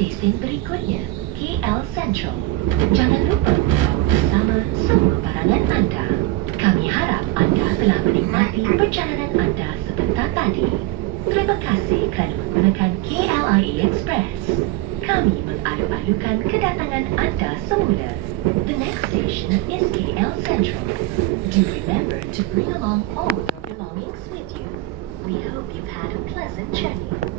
Stesen berikutnya, KL Central. Jangan lupa membawa bersama semua barangan anda. Kami harap anda telah menikmati perjalanan anda sebentar tadi. Terima kasih kerana menggunakan KLIA Express. Kami mengalu-alukan kedatangan anda semula. The next station is KL Central. Do remember to bring along all your belongings with you. We hope you've had a pleasant journey.